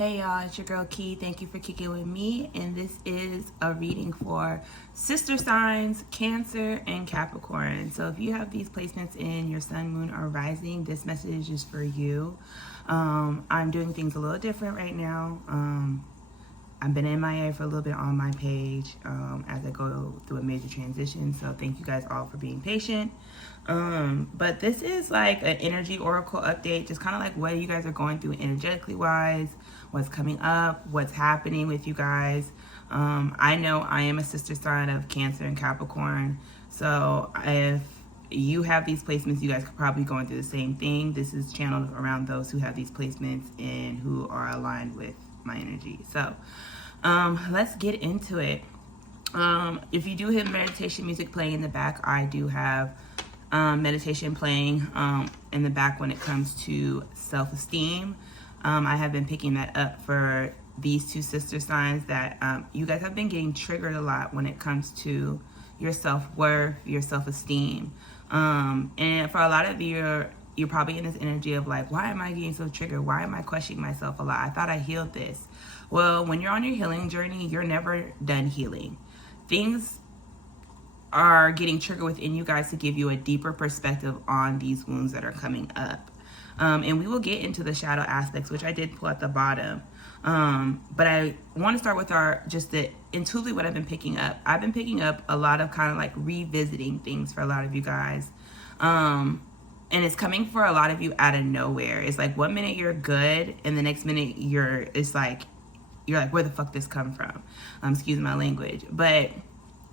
Hey y'all, it's your girl Key. Thank you for kicking with me, and this is a reading for sister signs, Cancer and Capricorn. So if you have these placements in your sun, moon, or rising, this message is for you. I'm doing things a little different right now. I've been MIA for a little bit on my page as I go through a major transition. So thank you guys all for being patient. But this is like an energy oracle update, just kind of like what you guys are going through energetically wise, what's coming up, what's happening with you guys. I know I am a sister sign of Cancer and Capricorn. So if you have these placements, you guys could probably be going through the same thing. This is channeled around those who have these placements and who are aligned with my energy. So let's get into it. If you do hear meditation music playing in the back, I do have meditation playing in the back when it comes to self-esteem. I have been picking that up for these two sister signs that you guys have been getting triggered a lot when it comes to your self-worth, your self-esteem. And for a lot of you, you're probably in this energy of like, why am I getting so triggered? Why am I questioning myself a lot? I thought I healed this. Well, when you're on your healing journey, you're never done healing. Things are getting triggered within you guys to give you a deeper perspective on these wounds that are coming up. And we will get into the shadow aspects, which I did pull at the bottom. But I want to start with intuitively what I've been picking up. I've been picking up a lot of kind of like revisiting things for a lot of you guys. And it's coming for a lot of you out of nowhere. It's like 1 minute you're good, and the next minute you're like, where the fuck this come from? Excuse my language.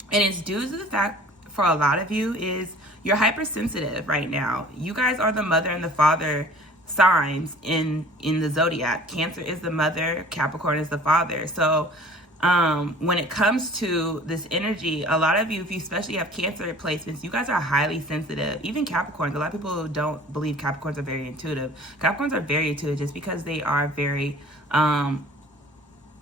And it's due to the fact for a lot of you is you're hypersensitive right now. You guys are the mother and the father signs in the zodiac. Cancer is the mother, Capricorn is the father. So when it comes to this energy, a lot of you, if you especially have Cancer placements, you guys are highly sensitive. Even Capricorns, a lot of people don't believe Capricorns are very intuitive. Capricorns are very intuitive just because they are very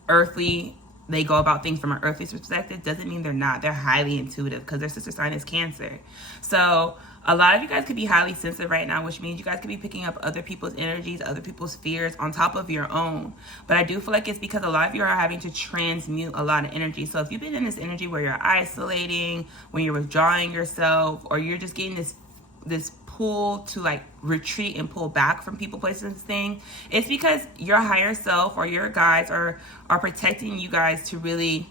earthly. They go about things from an earthly perspective. Doesn't mean they're not. They're highly intuitive because their sister sign is Cancer. So a lot of you guys could be highly sensitive right now, which means you guys could be picking up other people's energies, other people's fears on top of your own. But I do feel like it's because a lot of you are having to transmute a lot of energy. So if you've been in this energy where you're isolating, when you're withdrawing yourself, or you're just getting this pull to like retreat and pull back from people, places, thing, it's because your higher self or your guides are protecting you guys to really,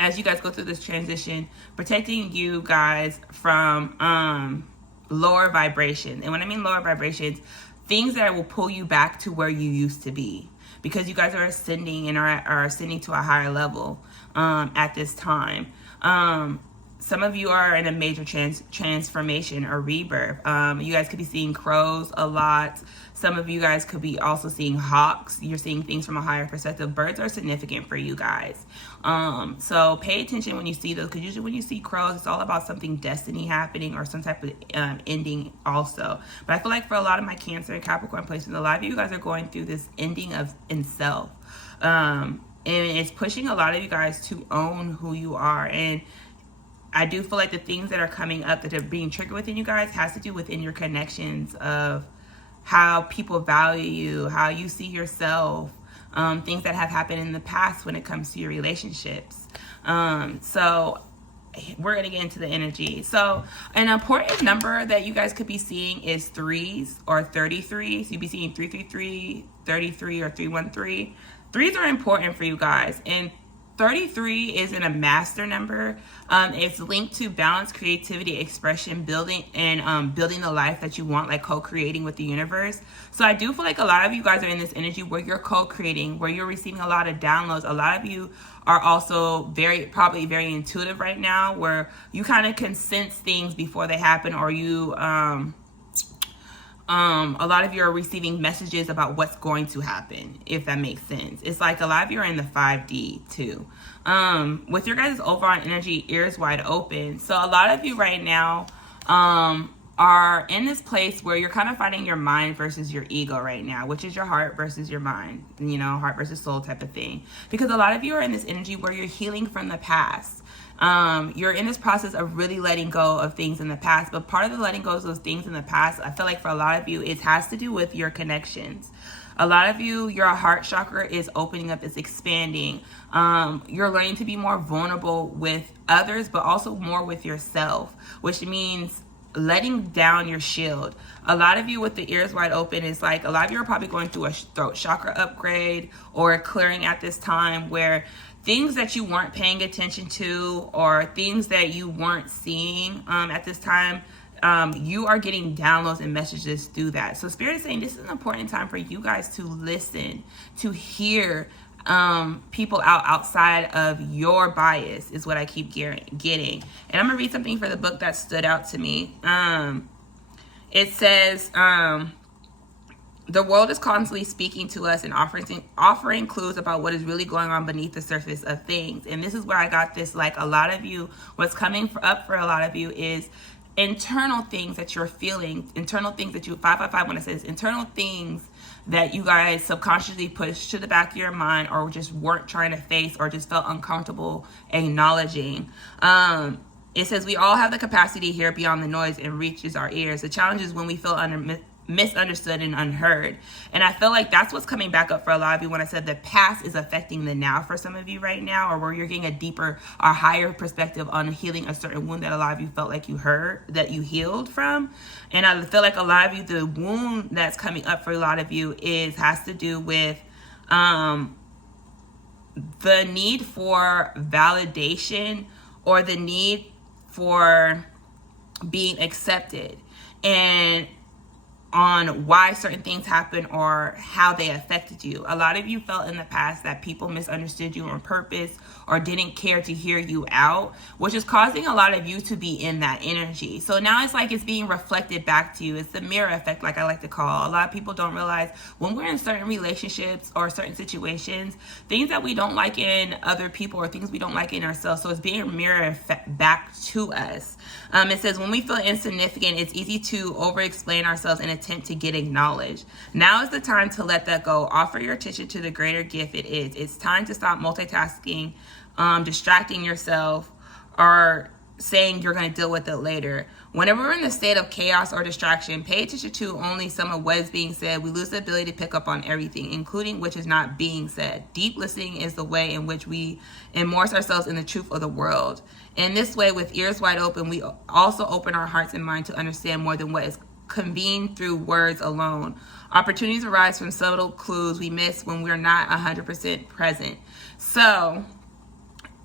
as you guys go through this transition, protecting you guys from lower vibrations. And when I mean lower vibrations, things that will pull you back to where you used to be, because you guys are ascending and are ascending to a higher level at this time. Some of you are in a major transformation or rebirth. You guys could be seeing crows a lot. Some of you guys could be also seeing hawks. You're seeing things from a higher perspective. Birds are significant for you guys. So pay attention when you see those, because usually when you see crows, it's all about something destiny happening or some type of ending also. But I feel like for a lot of my Cancer and Capricorn placements, a lot of you guys are going through this ending of in self. And it's pushing a lot of you guys to own who you are. And I do feel like the things that are coming up that are being triggered within you guys has to do within your connections of how people value you, how you see yourself, things that have happened in the past when it comes to your relationships. So we're going to get into the energy. So an important number that you guys could be seeing is 3s or 33. So you'd be seeing 333, 33, or 313. 3s are important for you guys. And 33 isn't a master number. It's linked to balance, creativity, expression, building, and building the life that you want, like co-creating with the universe. So I do feel like a lot of you guys are in this energy where you're co-creating, where you're receiving a lot of downloads. A lot of you are also probably very intuitive right now, where you kind of can sense things before they happen, or you a lot of you are receiving messages about what's going to happen, if that makes sense. It's like a lot of you are in the 5D too. With your guys' overall energy, ears wide open. So a lot of you right now are in this place where you're kind of fighting your mind versus your ego right now, which is your heart versus your mind, heart versus soul type of thing. Because a lot of you are in this energy where you're healing from the past. You're in this process of really letting go of things in the past. But part of the letting go of those things in the past, I feel like for a lot of you, it has to do with your connections. A lot of you, your heart chakra is opening up, it's expanding. You're learning to be more vulnerable with others, but also more with yourself, which means letting down your shield. A lot of you with the ears wide open is like, a lot of you are probably going through a throat chakra upgrade or a clearing at this time, where things that you weren't paying attention to or things that you weren't seeing at this time, you are getting downloads and messages through that. So Spirit is saying this is an important time for you guys to listen, to hear people outside of your bias is what I keep getting. And I'm gonna read something for the book that stood out to me. It says, the world is constantly speaking to us and offering clues about what is really going on beneath the surface of things. And this is where I got this, like, a lot of you, what's coming up for a lot of you is internal things that you're feeling, internal things that you, 555 when it says internal things that you guys subconsciously pushed to the back of your mind or just weren't trying to face or just felt uncomfortable acknowledging. It says we all have the capacity to hear beyond the noise and reaches our ears. The challenge is when we feel misunderstood and unheard. And I feel like that's what's coming back up for a lot of you when I said the past is affecting the now for some of you right now, or where you're getting a deeper or higher perspective on healing a certain wound that a lot of you felt like you healed from. And I feel like a lot of you, the wound that's coming up for a lot of you has to do with the need for validation or the need for being accepted, and on why certain things happen or how they affected you. A lot of you felt in the past that people misunderstood you on purpose or didn't care to hear you out, which is causing a lot of you to be in that energy. So now it's like it's being reflected back to you. It's the mirror effect, like I like to call. A lot of people don't realize when we're in certain relationships or certain situations, things that we don't like in other people or things we don't like in ourselves. So it's being mirror effect back to us. It says when we feel insignificant, it's easy to over-explain ourselves in attempt to get acknowledged. Now is the time to let that go. Offer your attention to the greater gift it is. It's time to stop multitasking, distracting yourself, or saying you're going to deal with it later. Whenever we're in a state of chaos or distraction, pay attention to only some of what is being said. We lose the ability to pick up on everything, including which is not being said. Deep listening is the way in which we immerse ourselves in the truth of the world. In this way, with ears wide open, we also open our hearts and mind to understand more than what is convened through words alone. Opportunities arise from subtle clues we miss when we're not 100% present. So,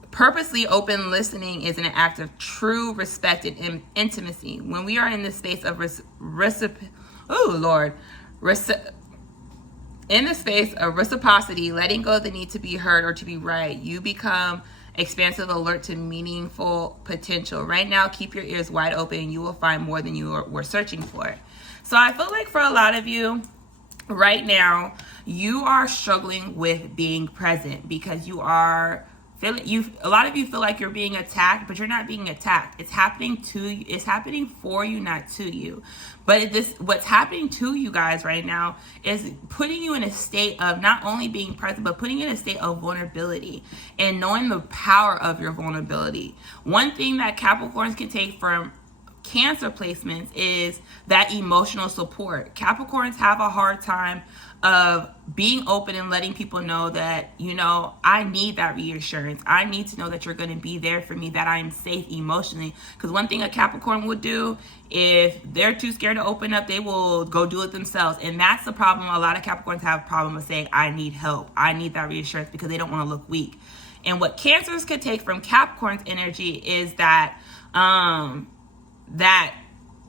purposely open listening is an act of true respect and intimacy. When we are in the space of reciprocity, letting go of the need to be heard or to be right, you become expansive, alert to meaningful potential. Right now, keep your ears wide open and you will find more than you were searching for. So I feel like for a lot of you right now, you are struggling with being present because a lot of you feel like you're being attacked, but you're not being attacked. It's happening to you. It's happening for you, not to you. But what's happening to you guys right now is putting you in a state of not only being present, but putting you in a state of vulnerability and knowing the power of your vulnerability. One thing that Capricorns can take from Cancer placements is that emotional support. Capricorns have a hard time of being open and letting people know that, I need that reassurance. I need to know that you're going to be there for me, that I'm safe emotionally. Because one thing a Capricorn would do, if they're too scared to open up, they will go do it themselves. And that's the problem. A lot of Capricorns have a problem with saying, I need help. I need that reassurance, because they don't want to look weak. And what Cancers could take from Capricorn's energy is that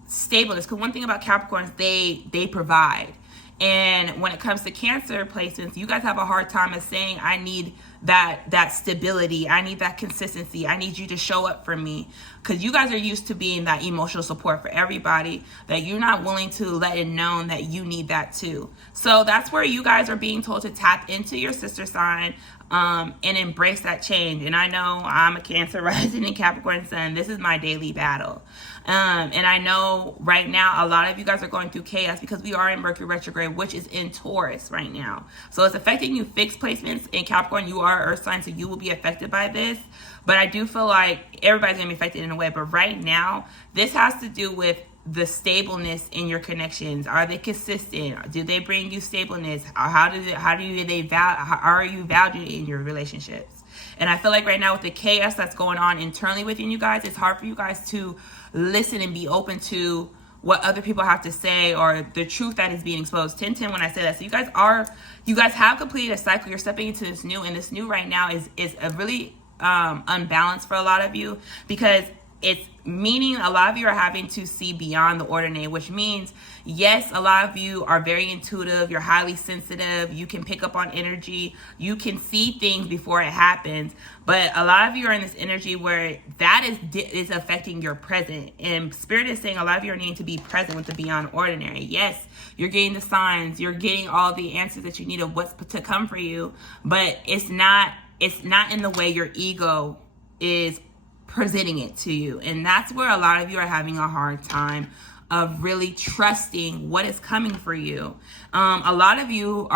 stableness. Because one thing about Capricorns, they provide. And when it comes to Cancer placements, you guys have a hard time of saying, I need that stability. I need that consistency. I need you to show up for me. Because you guys are used to being that emotional support for everybody, that you're not willing to let it known that you need that too. So that's where you guys are being told to tap into your sister sign and embrace that change. And I know I'm a Cancer rising and Capricorn sun. This is my daily battle. And I know right now a lot of you guys are going through chaos because we are in Mercury retrograde, which is in Taurus right now. So it's affecting you. Fixed placements in Capricorn, you are are earth signs, so you will be affected by this. But I do feel like everybody's going to be affected in a way. But right now, this has to do with the stableness in your connections. Are they consistent? Do they bring you stableness? How are you valued in your relationships? And I feel like right now with the chaos that's going on internally within you guys, it's hard for you guys to listen and be open to what other people have to say or the truth that is being exposed. 10-10 when I say that. So you guys have completed a cycle. You're stepping into this new, and this new right now is a really unbalanced for a lot of you, because it's meaning a lot of you are having to see beyond the ordinary, which means, yes, a lot of you are very intuitive. You're highly sensitive. You can pick up on energy. You can see things before it happens. But a lot of you are in this energy where that is affecting your present. And Spirit is saying a lot of you are needing to be present with the beyond ordinary. Yes, you're getting the signs. You're getting all the answers that you need of what's to come for you. But it's not in the way your ego is presenting it to you. And that's where a lot of you are having a hard time of really trusting what is coming for you. A lot of you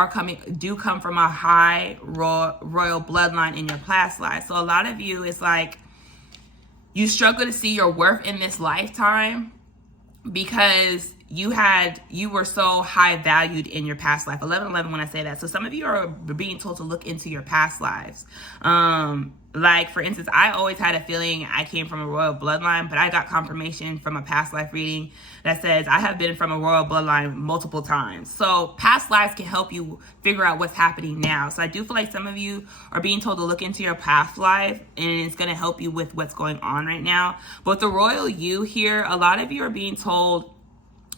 do come from a high royal bloodline in your past life. So a lot of you, is like you struggle to see your worth in this lifetime because you were so high valued in your past life. 11-11 when I say that. So some of you are being told to look into your past lives. Like, for instance, I always had a feeling I came from a royal bloodline, but I got confirmation from a past life reading that says I have been from a royal bloodline multiple times. So past lives can help you figure out what's happening now. So I do feel like some of you are being told to look into your past life, and it's going to help you with what's going on right now. But the royal you here, a lot of you are being told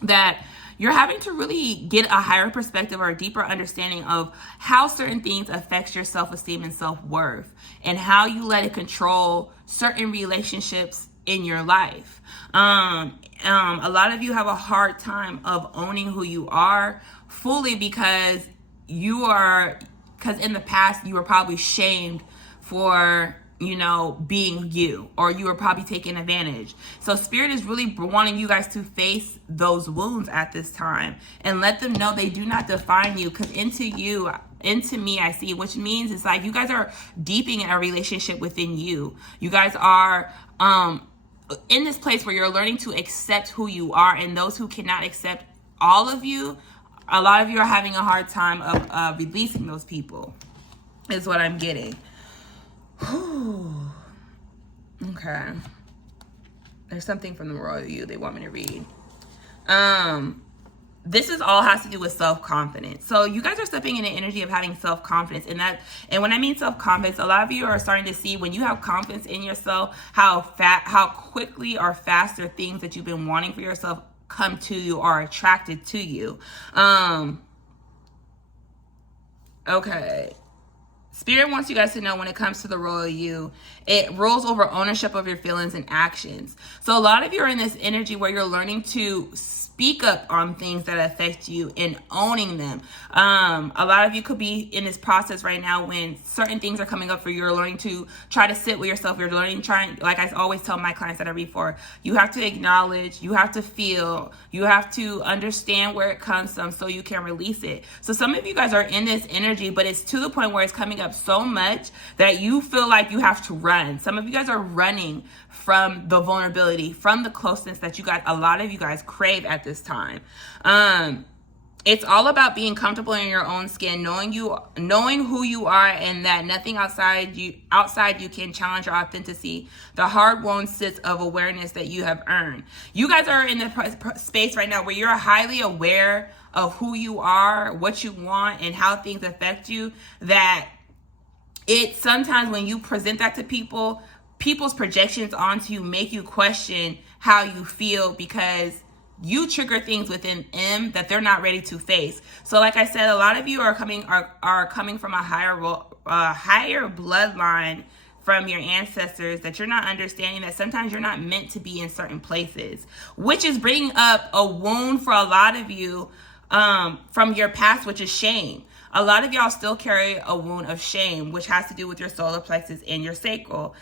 that you're having to really get a higher perspective or a deeper understanding of how certain things affect your self-esteem and self-worth, and how you let it control certain relationships in your life. A lot of you have a hard time of owning who you are fully because in the past you were probably shamed for being you, or you were probably taken advantage. So Spirit is really wanting you guys to face those wounds at this time and let them know they do not define you, because into me I see, which means it's like you guys are deepening a relationship within you. You guys are in this place where you're learning to accept who you are, and those who cannot accept all of you, a lot of you are having a hard time of releasing those people, is what I'm getting. Okay. There's something from the royal you they want me to read. This all has to do with self-confidence. So you guys are stepping in the energy of having self-confidence, and when I mean self-confidence, a lot of you are starting to see, when you have confidence in yourself, how quickly or faster things that you've been wanting for yourself come to you or are attracted to you. Okay. Spirit wants you guys to know, when it comes to the royal you, it rules over ownership of your feelings and actions. So a lot of you are in this energy where you're learning to speak up on things that affect you and owning them. A lot of you could be in this process right now when certain things are coming up for you. You're learning to try to sit with yourself. You're learning, like I always tell my clients that I read for, you have to acknowledge, you have to feel, you have to understand where it comes from so you can release it. So some of you guys are in this energy, but it's to the point where it's coming up so much that you feel like you have to run. Some of you guys are running from the vulnerability, from the closeness that a lot of you guys crave at this time. It's all about being comfortable in your own skin, knowing who you are, and that nothing outside you can challenge your authenticity. The hard-won sense of awareness that you have earned. You guys are in the space right now where you're highly aware of who you are, what you want, and how things affect you. That it sometimes when you present that to people's projections onto you make you question how you feel, because you trigger things within them that they're not ready to face. So like I said, a lot of you are coming from a higher bloodline from your ancestors, that you're not understanding that sometimes you're not meant to be in certain places, which is bringing up a wound for a lot of you from your past, which is shame. A lot of y'all still carry a wound of shame, which has to do with your solar plexus and your sacral.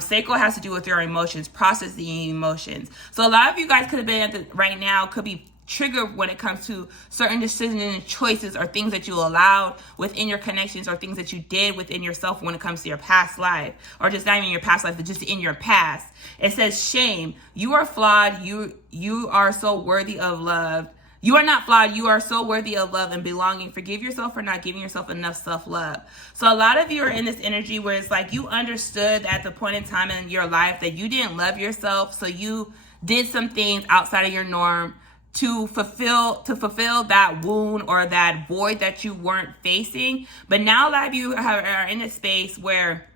Sacral has to do with your emotions, processing emotions. So a lot of you guys could have been right now could be trigger when it comes to certain decisions and choices or things that you allowed within your connections or things that you did within yourself when it comes to your past life, or just not even your past life, but just in your past. It says, shame. You are flawed. You are so worthy of love. You are not flawed. You are so worthy of love and belonging. Forgive yourself for not giving yourself enough self-love. So a lot of you are in this energy where it's like you understood at the point in time in your life that you didn't love yourself. So you did some things outside of your norm to fulfill that wound or that void that you weren't facing. But now a lot of you are in a space where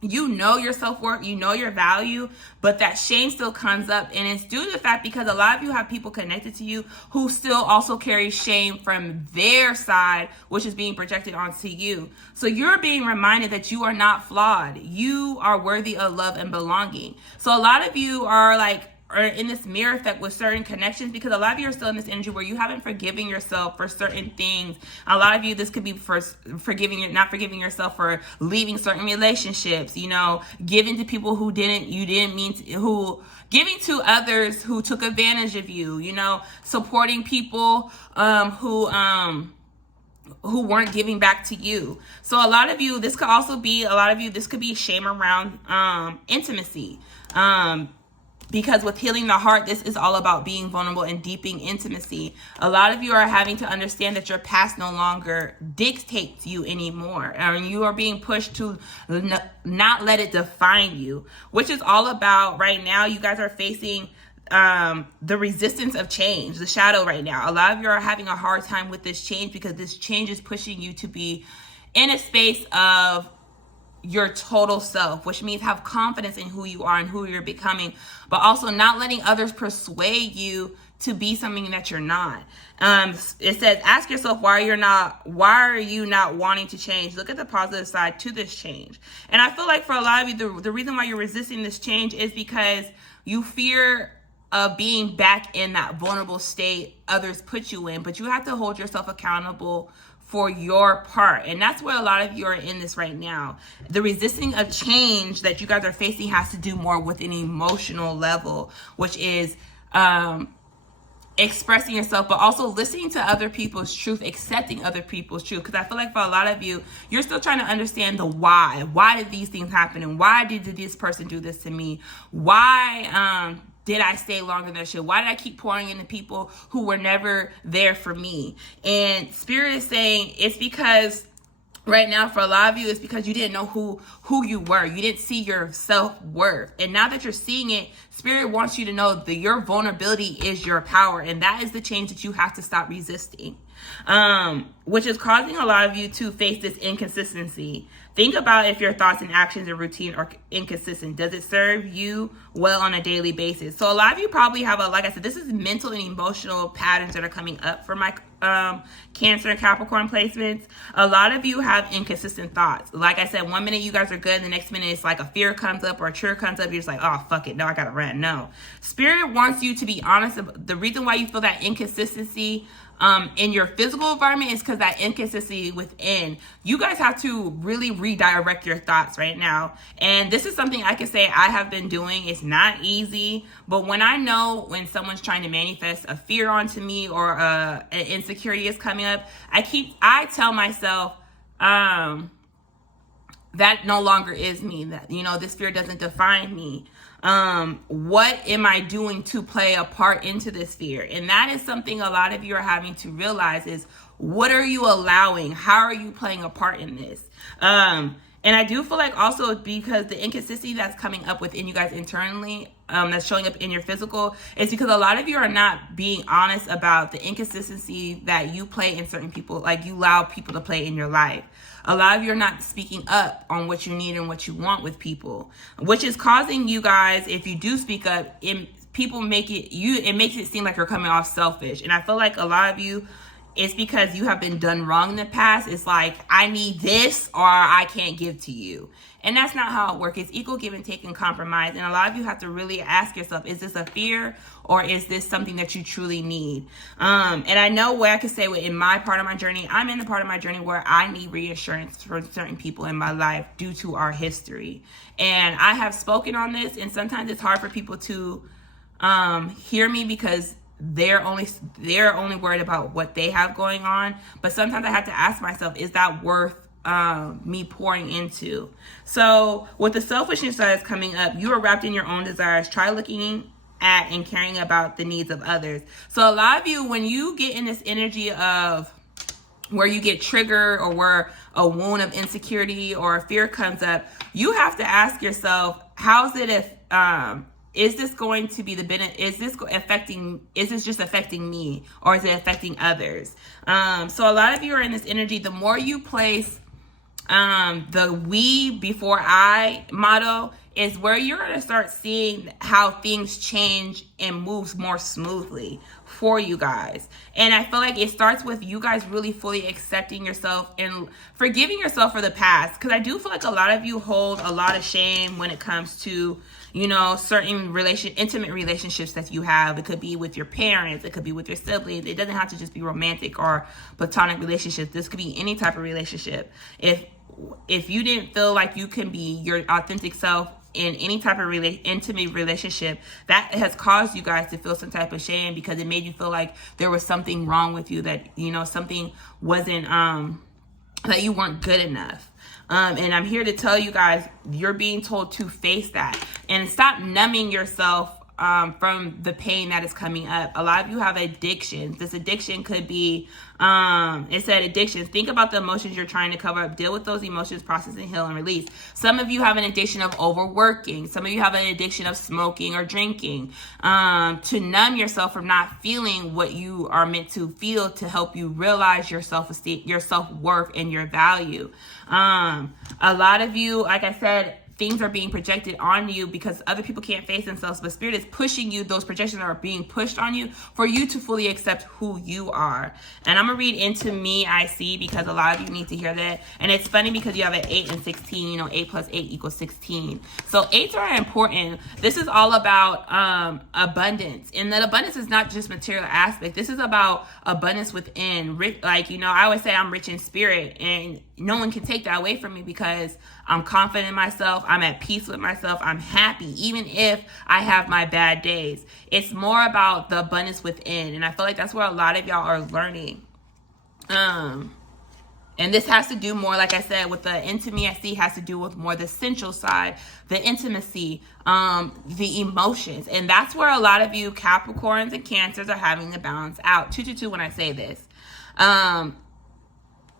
you know your self-worth, you know your value, but that shame still comes up. And it's due to the fact because a lot of you have people connected to you who still also carry shame from their side, which is being projected onto you. So you're being reminded that you are not flawed. You are worthy of love and belonging. So a lot of you are in this mirror effect with certain connections, because a lot of you are still in this energy where you haven't forgiven yourself for certain things. A lot of you, this could be for not forgiving yourself for leaving certain relationships, giving to people who giving to others who took advantage of you, supporting people who weren't giving back to you. So a lot of you, this could be shame around intimacy. Because with healing the heart, this is all about being vulnerable and deepening intimacy. A lot of you are having to understand that your past no longer dictates you anymore. And you are being pushed to not let it define you, which is all about right now. You guys are facing the resistance of change, the shadow right now. A lot of you are having a hard time with this change because this change is pushing you to be in a space of your total self, which means have confidence in who you are and who you're becoming, but also not letting others persuade you to be something that you're not. It says, ask yourself why are you not wanting to change? Look at the positive side to this change. And I feel like for a lot of you, the reason why you're resisting this change is because you fear of being back in that vulnerable state others put you in, but you have to hold yourself accountable for your part. And that's where a lot of you are in this right now. The resisting of change that you guys are facing has to do more with an emotional level, which is expressing yourself, but also listening to other people's truth, accepting other people's truth. Because I feel like for a lot of you, you're still trying to understand the why. Why did these things happen? And why did this person do this to me? Why did I stay longer than I should? Why did I keep pouring into people who were never there for me? And Spirit is saying it's because right now for a lot of you, it's because you didn't know who you were. You didn't see your self-worth. And now that you're seeing it, Spirit wants you to know that your vulnerability is your power. And that is the change that you have to stop resisting, which is causing a lot of you to face this inconsistency. Think about if your thoughts and actions and routine are inconsistent. Does it serve you well on a daily basis? So a lot of you probably have like I said, this is mental and emotional patterns that are coming up for my Cancer and Capricorn placements. A lot of you have inconsistent thoughts. Like I said, one minute you guys are good, the next minute it's like a fear comes up or a trigger comes up. You're just like, oh, fuck it. No, I gotta run. No. Spirit wants you to be honest. The reason why you feel that inconsistency in your physical environment is because that inconsistency within. You guys have to really redirect your thoughts right now. And this is something I can say I have been doing. It's not easy, but when I know when someone's trying to manifest a fear onto me or an insecurity is coming up, I tell myself, that no longer is me. That, this fear doesn't define me. What am I doing to play a part into this fear? And that is something a lot of you are having to realize is, what are you allowing? How are you playing a part in this? And I do feel like also because the inconsistency that's coming up within you guys internally, that's showing up in your physical, is because a lot of you are not being honest about the inconsistency that you play in certain people, like you allow people to play in your life. A lot of you are not speaking up on what you need and what you want with people, which is causing you guys, if you do speak up, it makes it seem like you're coming off selfish. And I feel like a lot of you, it's because you have been done wrong in the past. It's like, I need this or I can't give to you. And that's not how it works. It's equal give and take and compromise. And a lot of you have to really ask yourself, is this a fear or is this something that you truly need? And I know what I can say in my part of my journey, I'm in the part of my journey where I need reassurance from certain people in my life due to our history. And I have spoken on this, and sometimes it's hard for people to hear me because they're only worried about what they have going on. But sometimes I have to ask myself, is that worth me pouring into? So with the selfishness that is coming up, you are wrapped in your own desires. Try looking at and caring about the needs of others. So a lot of you, when you get in this energy of where you get triggered, or where a wound of insecurity or a fear comes up, you have to ask yourself, how's it if is this going to be the benefit? Is this just affecting me, or is it affecting others? So a lot of you are in this energy. The more you place the we before I motto, is where you're going to start seeing how things change and moves more smoothly for you guys. And I feel like it starts with you guys really fully accepting yourself and forgiving yourself for the past. Because I do feel like a lot of you hold a lot of shame when it comes to, you know, certain intimate relationships that you have. It could be with your parents. It could be with your siblings. It doesn't have to just be romantic or platonic relationships. This could be any type of relationship. If you didn't feel like you can be your authentic self in any type of intimate relationship, that has caused you guys to feel some type of shame, because it made you feel like there was something wrong with you, that, you know, something wasn't, that you weren't good enough. And I'm here to tell you guys, you're being told to face that and stop numbing yourself from the pain that is coming up. A lot of you have addictions. This addiction could be, it said addictions. Think about the emotions you're trying to cover up. Deal with those emotions, process and heal and release. Some of you have an addiction of overworking. Some of you have an addiction of smoking or drinking, to numb yourself from not feeling what you are meant to feel, to help you realize your self-esteem, your self-worth, and your value. A lot of you, like I said, things are being projected on you because other people can't face themselves, but Spirit is pushing you. Those projections are being pushed on you for you to fully accept who you are. And I'm going to read into me, I see, because a lot of you need to hear that. And it's funny because you have an 8 and 16, you know, 8 plus 8 equals 16. So 8s are important. This is all about abundance. And that abundance is not just material aspect. This is about abundance within. Like, you know, I always say I'm rich in spirit, and no one can take that away from me because I'm confident in myself. I'm at peace with myself. I'm happy, even if I have my bad days. It's more about the abundance within. And I feel like that's where a lot of y'all are learning. And this has to do more, like I said, with the intimacy, has to do with more the sensual side, the intimacy, the emotions. And that's where a lot of you Capricorns and Cancers are having to balance out. 222 when I say this.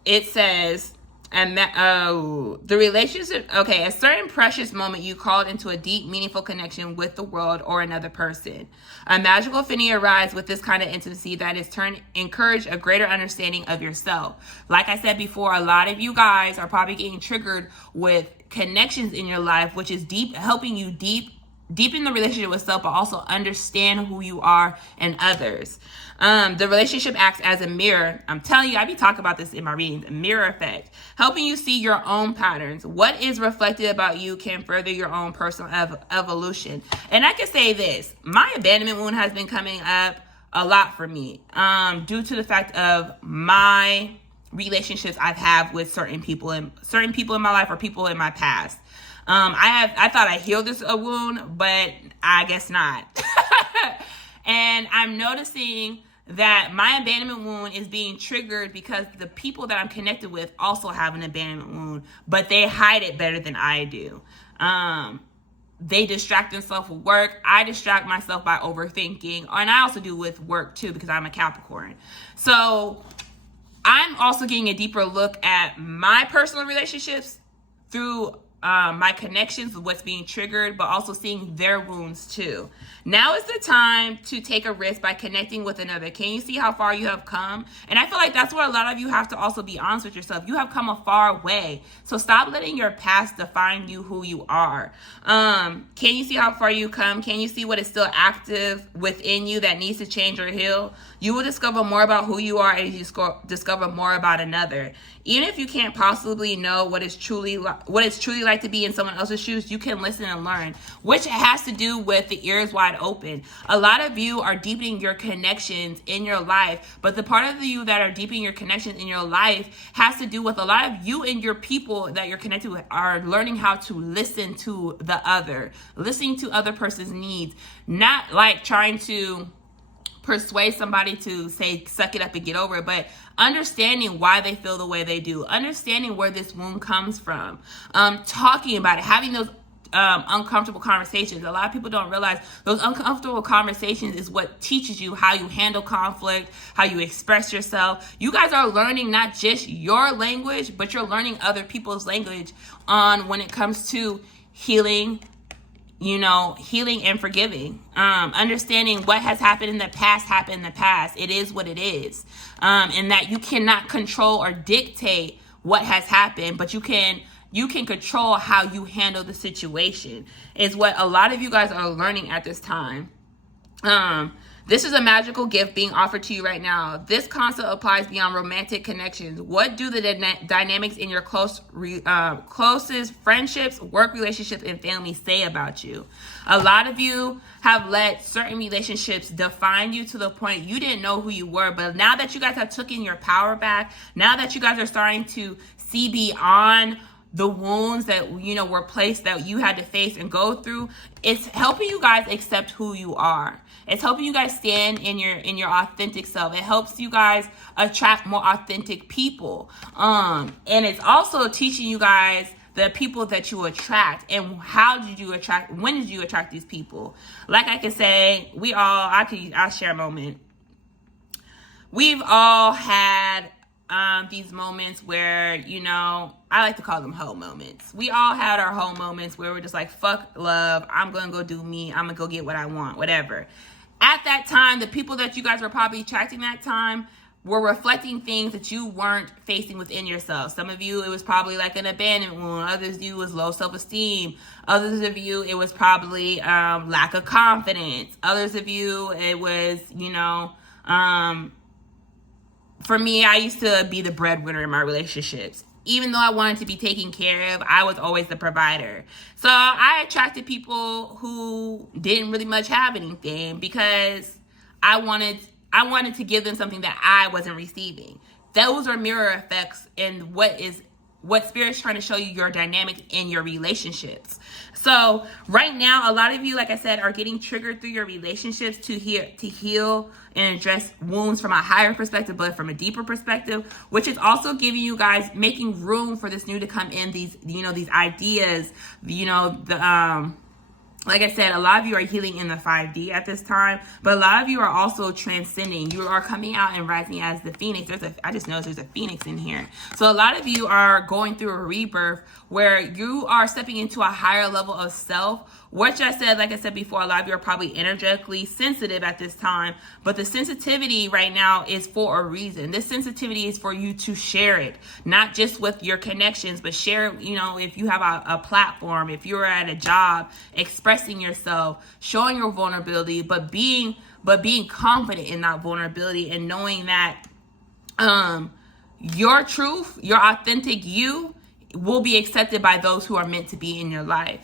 It says, and the relationship, okay, a certain precious moment you called into a deep, meaningful connection with the world or another person. A magical affinity arises with this kind of intimacy that is encourage a greater understanding of yourself. Like I said before, a lot of you guys are probably getting triggered with connections in your life, which is helping you deepen the relationship with self, but also understand who you are and others. The relationship acts as a mirror. I'm telling you, I be talking about this in my readings, a mirror effect, helping you see your own patterns. What is reflected about you can further your own personal evolution. And I can say this, my abandonment wound has been coming up a lot for me, due to the fact of my relationships I've had with certain people in my life, or people in my past. I thought I healed this wound, but I guess not. And I'm noticing that my abandonment wound is being triggered because the people that I'm connected with also have an abandonment wound, but they hide it better than I do. They distract themselves with work. I distract myself by overthinking. And I also do with work too, because I'm a Capricorn. So I'm also getting a deeper look at my personal relationships through my connections with what's being triggered, but also seeing their wounds too. Now is the time to take a risk by connecting with another. Can you see how far you have come? And I feel like that's where a lot of you have to also be honest with yourself. You have come a far way. So stop letting your past define you, who you are. Can you see how far you come? Can you see what is still active within you that needs to change or heal? You will discover more about who you are as you discover more about another. Even if you can't possibly know what it's truly like to be in someone else's shoes, you can listen and learn, which has to do with the ears wide open. A lot of you are deepening your connections in your life, but the part of you that are deepening your connections in your life has to do with a lot of you and your people that you're connected with are learning how to listen to the other, listening to other person's needs, not like trying to persuade somebody to say, suck it up and get over it, but understanding why they feel the way they do, understanding where this wound comes from, talking about it, having those uncomfortable conversations. A lot of people don't realize those uncomfortable conversations is what teaches you how you handle conflict, how you express yourself. You guys are learning not just your language, but you're learning other people's language on when it comes to healing, healing and forgiving, understanding what has happened in the past. It is what it is. And that you cannot control or dictate what has happened, but you can control how you handle the situation, is what a lot of you guys are learning at this time. This is a magical gift being offered to you right now. This concept applies beyond romantic connections. What do the dynamics in your closest friendships, work relationships, and family say about you? A lot of you have let certain relationships define you to the point you didn't know who you were. But now that you guys have taken your power back, now that you guys are starting to see beyond the wounds that were placed, that you had to face and go through, it's helping you guys accept who you are. It's helping you guys stand in your authentic self. It helps you guys attract more authentic people. And it's also teaching you guys the people that you attract and when did you attract these people. Like I can say, I'll share a moment. We've all had these moments where, I like to call them hoe moments. We all had our hoe moments where we're just like, fuck love, I'm going to go do me, I'm going to go get what I want, whatever. At that time, the people that you guys were probably attracting that time were reflecting things that you weren't facing within yourself. Some of you, it was probably like an abandonment wound. Others of you, it was low self-esteem. Others of you, it was probably lack of confidence. Others of you, it was, for me, I used to be the breadwinner in my relationships. Even though I wanted to be taken care of, I was always the provider. So I attracted people who didn't really much have anything because I wanted to give them something that I wasn't receiving. Those are mirror effects in what Spirit's trying to show you, your dynamics in your relationships. So right now, a lot of you, like I said, are getting triggered through your relationships to heal and address wounds from a higher perspective, but from a deeper perspective, which is also giving you guys, making room for this new to come in, these ideas, like I said, a lot of you are healing in the 5D at this time, but a lot of you are also transcending. You are coming out and rising as the phoenix. I just noticed there's a phoenix in here. So a lot of you are going through a rebirth where you are stepping into a higher level of self, which like I said before, a lot of you are probably energetically sensitive at this time, but the sensitivity right now is for a reason. This sensitivity is for you to share it, not just with your connections, but share it, if you have a platform, if you're at a job, expressing yourself, showing your vulnerability, but being confident in that vulnerability and knowing that your truth, your authentic you, will be accepted by those who are meant to be in your life,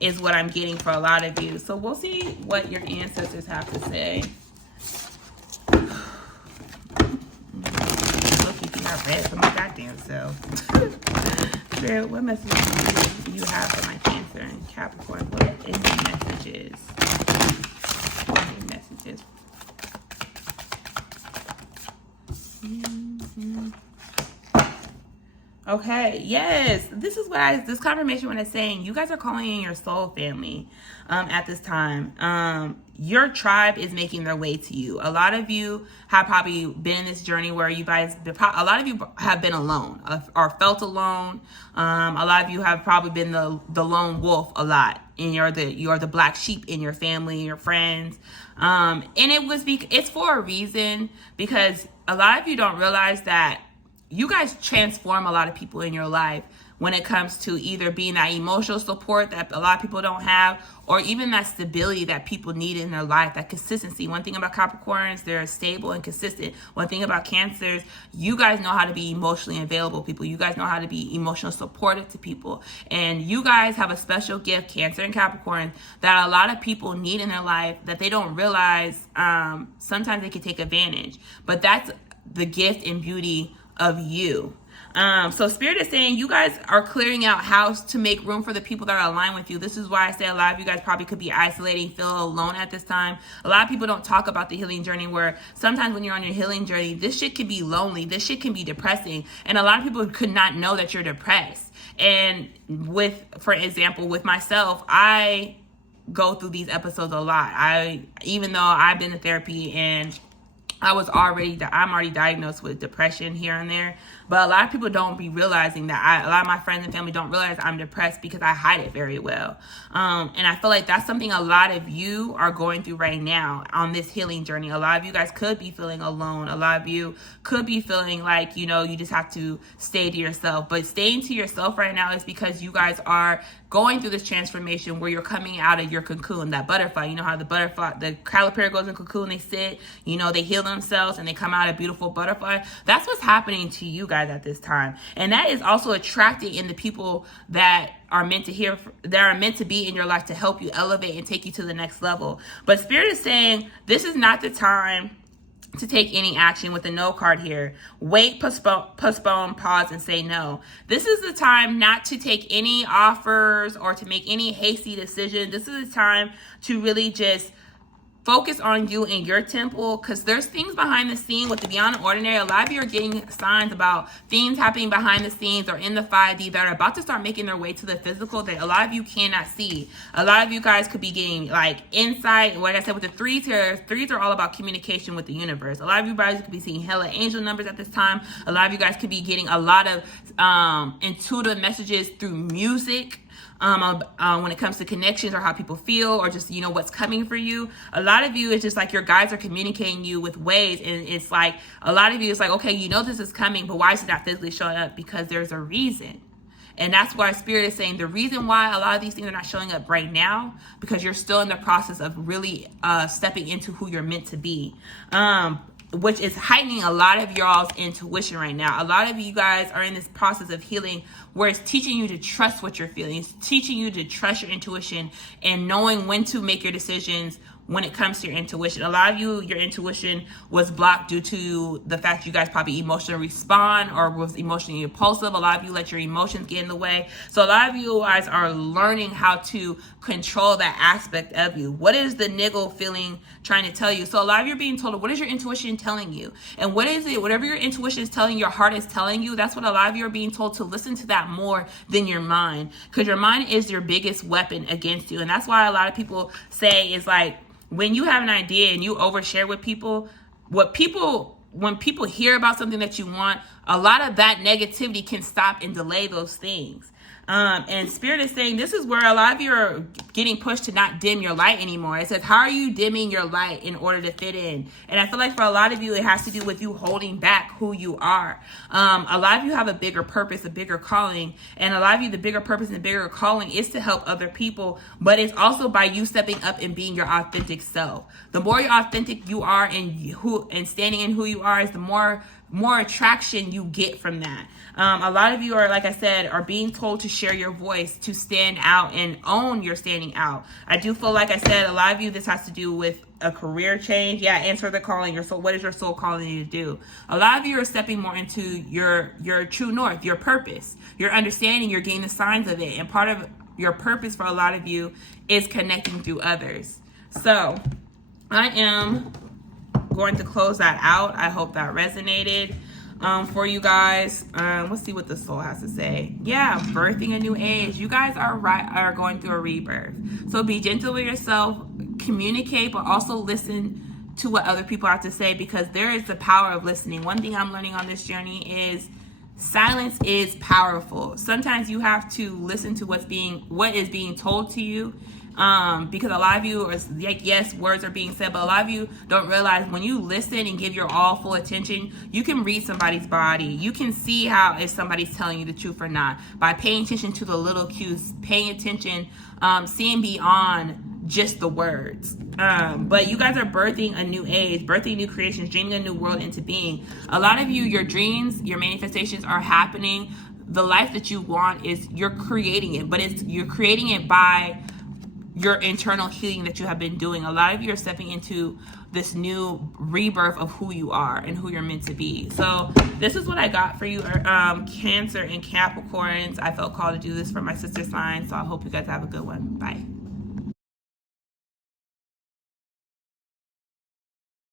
is what I'm getting for a lot of you. So we'll see what your ancestors have to say. Look, you think I read for my goddamn self. Spirit, what messages do you have for my Cancer and Capricorn? What is the messages? What are the messages? Okay, yes, this is this confirmation when it's saying you guys are calling in your soul family at this time. Your tribe is making their way to you. A lot of you have probably been in this journey where a lot of you have been alone or felt alone. A lot of you have probably been the lone wolf a lot, and you're the black sheep in your family, your friends. And it's for a reason, because a lot of you don't realize that you guys transform a lot of people in your life when it comes to either being that emotional support that a lot of people don't have, or even that stability that people need in their life, that consistency. One thing about Capricorns, they're stable and consistent. One thing about Cancers, you guys know how to be emotionally available people. You guys know how to be emotional supportive to people. And you guys have a special gift, Cancer and Capricorn, that a lot of people need in their life that they don't realize. Sometimes they can take advantage. But that's the gift and beauty of you. So Spirit is saying you guys are clearing out house to make room for the people that are aligned with you. This is why I say a lot of you guys probably could be isolating, feel alone at this time. A lot of people don't talk about the healing journey, where sometimes when you're on your healing journey, this shit can be lonely. This shit can be depressing. And a lot of people could not know that you're depressed. And for example, with myself, I go through these episodes a lot. Even though I've been in therapy and I'm already diagnosed with depression here and there, but a lot of people don't be realizing that. A lot of my friends and family don't realize I'm depressed because I hide it very well. And I feel like that's something a lot of you are going through right now on this healing journey. A lot of you guys could be feeling alone. A lot of you could be feeling like, you just have to stay to yourself. But staying to yourself right now is because you guys are going through this transformation where you're coming out of your cocoon, that butterfly. You know how the caterpillar goes in cocoon, they sit, they heal themselves and they come out a beautiful butterfly. That's what's happening to you guys at this time. And that is also attracting in the people that are meant to be in your life to help you elevate and take you to the next level. But Spirit is saying this is not the time to take any action with the no card here. Wait, postpone, pause, and say no. This is the time not to take any offers or to make any hasty decisions. This is the time to really just focus on you and your temple, because there's things behind the scene with the beyond ordinary. A lot of you are getting signs about things happening behind the scenes or in the 5D that are about to start making their way to the physical that a lot of you cannot see. A lot of you guys could be getting like insight. Like I said, with the threes here, threes are all about communication with the universe. A lot of you guys could be seeing hella angel numbers at this time. A lot of you guys could be getting a lot of intuitive messages through music. When it comes to connections or how people feel or just, what's coming for you. A lot of you, it's just like your guides are communicating you with ways. And it's like, a lot of you, it's like, okay, this is coming, but why is it not physically showing up? Because there's a reason. And that's why Spirit is saying the reason why a lot of these things are not showing up right now, because you're still in the process of really stepping into who you're meant to be. Which is heightening a lot of y'all's intuition right now. A lot of you guys are in this process of healing where it's teaching you to trust what you're feeling. It's teaching you to trust your intuition and knowing when to make your decisions when it comes to your intuition. A lot of you, your intuition was blocked due to the fact you guys probably emotionally respond or was emotionally impulsive. A lot of you let your emotions get in the way. So a lot of you guys are learning how to control that aspect of you. What is the niggle feeling trying to tell you? So a lot of you are being told, what is your intuition telling you? And what is it? Whatever your intuition is telling, your heart is telling you, that's what a lot of you are being told to listen to that more than your mind. Because your mind is your biggest weapon against you. And that's why a lot of people say is like, when you have an idea and you overshare with people, when people hear about something that you want, a lot of that negativity can stop and delay those things. And Spirit is saying this is where a lot of you are getting pushed to not dim your light anymore. It says, how are you dimming your light in order to fit in? And I feel like for a lot of you, it has to do with you holding back who you are. A lot of you have a bigger purpose, a bigger calling. And a lot of you, the bigger purpose and the bigger calling is to help other people. But it's also by you stepping up and being your authentic self. The more authentic you are and standing in who you are is the more attraction you get from that. A lot of you are, like I said, are being told to share your voice, to stand out and own your standing out. I do feel like I said, a lot of you, this has to do with a career change. Yeah, answer the calling. Your soul. What is your soul calling you to do? A lot of you are stepping more into your true north, your purpose, your understanding. You're getting the signs of it. And part of your purpose for a lot of you is connecting through others. So I am going to close that out. I hope that resonated for you guys. Let's see what the soul has to say. Yeah, birthing a new age. You guys are going through a rebirth. So be gentle with yourself, communicate, but also listen to what other people have to say, because there is the power of listening. One thing I'm learning on this journey is silence is powerful. Sometimes you have to listen to what is being told to you. Because a lot of you are like, yes, words are being said, but a lot of you don't realize when you listen and give your all full attention, you can read somebody's body. You can see how if somebody's telling you the truth or not by paying attention to the little cues, paying attention, seeing beyond just the words. But you guys are birthing a new age, birthing new creations, dreaming a new world into being. A lot of you, your dreams, your manifestations are happening. The life that you want is you're creating it, but you're creating it by your internal healing that you have been doing. A lot of you are stepping into this new rebirth of who you are and who you're meant to be. So this is what I got for you, Cancer and Capricorns. I felt called to do this for my sister sign, so I hope you guys have a good one. Bye.